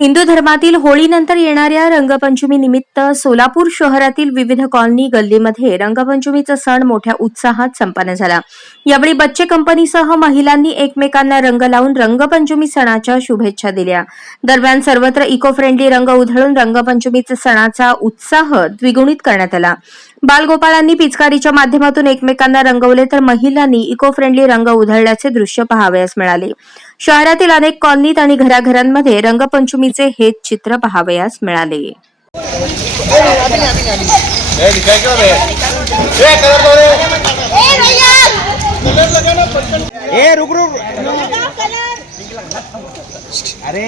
हिंदू धर्मातील होळीनंतर येणाऱ्या रंगपंचमी निमित्त सोलापूर शहरातील विविध कॉलनी गल्लीमध्ये रंगपंचमीचा सण मोठ्या उत्साहात संपन्न झाला. यावेळी बच्चे कंपनीसह महिलांनी एकमेकांना रंग लावून रंगपंचमी सणाच्या शुभेच्छा दिल्या. दरम्यान सर्वत्र इको फ्रेंडली रंग उधळून रंगपंचमीचा सणाचा उत्साह द्विगुणित करण्यात आला. बालगोपाळांनी पिचकारीच्या माध्यमातून एकमेकांना रंगवले तर महिलांनी इको फ्रेंडली रंग उधळल्याचे दृश्य पाहावयास मिळाले. शहरातील अनेक कॉलनीत आणि घराघरांमध्ये रंगपंचमीचे हे चित्र पहावयास मिळाले. ए ए अरे